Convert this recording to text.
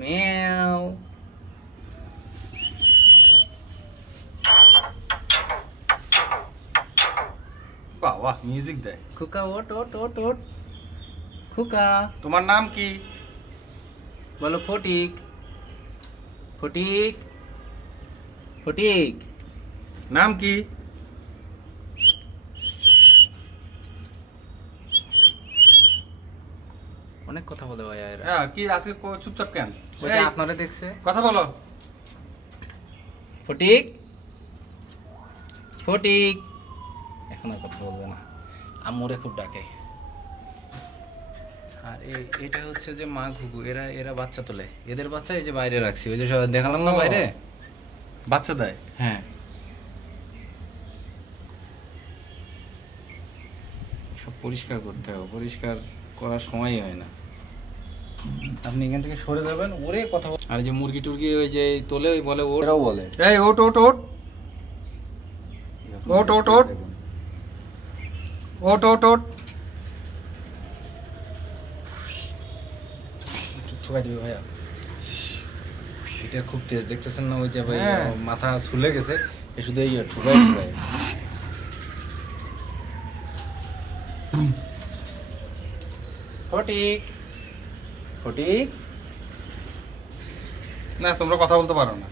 Meow. বাবা music দেয়। খোকা ওট ওট ওট ওট। খোকা তোমার নাম কি? বলো ফটিক। ফটিক ফটিক। নাম কি? অনেক কথা বলে ভাইয়া এরা। হ্যাঁ কি আজকে চুপচাপ কেন? ওই যে আপনারা দেখছে। কথা বলো। ফটিক ফটিক। এখন আর কথা বলবে না, আম্মুরে খুব ডাকে। আর এটা হচ্ছে যে মা ঘুঘু, এরা এরা বাচ্চা তোলে। এদের বাচ্চা এই যে বাইরে রাখছি, ওই যে সব দেখালাম না বাইরে, বাচ্চা দেয়। হ্যাঁ সব পরিষ্কার করতে হবে, পরিষ্কার করার সময়ই হয় না। আপনি এখান থেকে সরে যাবেন, ওরে কথা। আর যে মুরগি টুরগি ওই যে তোলে, ওই বলে, ওরাও বলে এই ওট ওট ওট ওট ওট ওট ওট ওট ওট। ঠুকাই দিবে ভাইয়া, এটা খুব তেজ, দেখতেছেন না? ওই যে ভাই মাথা ছুলে গেছে, এ শুধু এই ঠুকাই ঠুকাই। ফটিক ফটিক। না তোমরা কথা বলতে পারো না।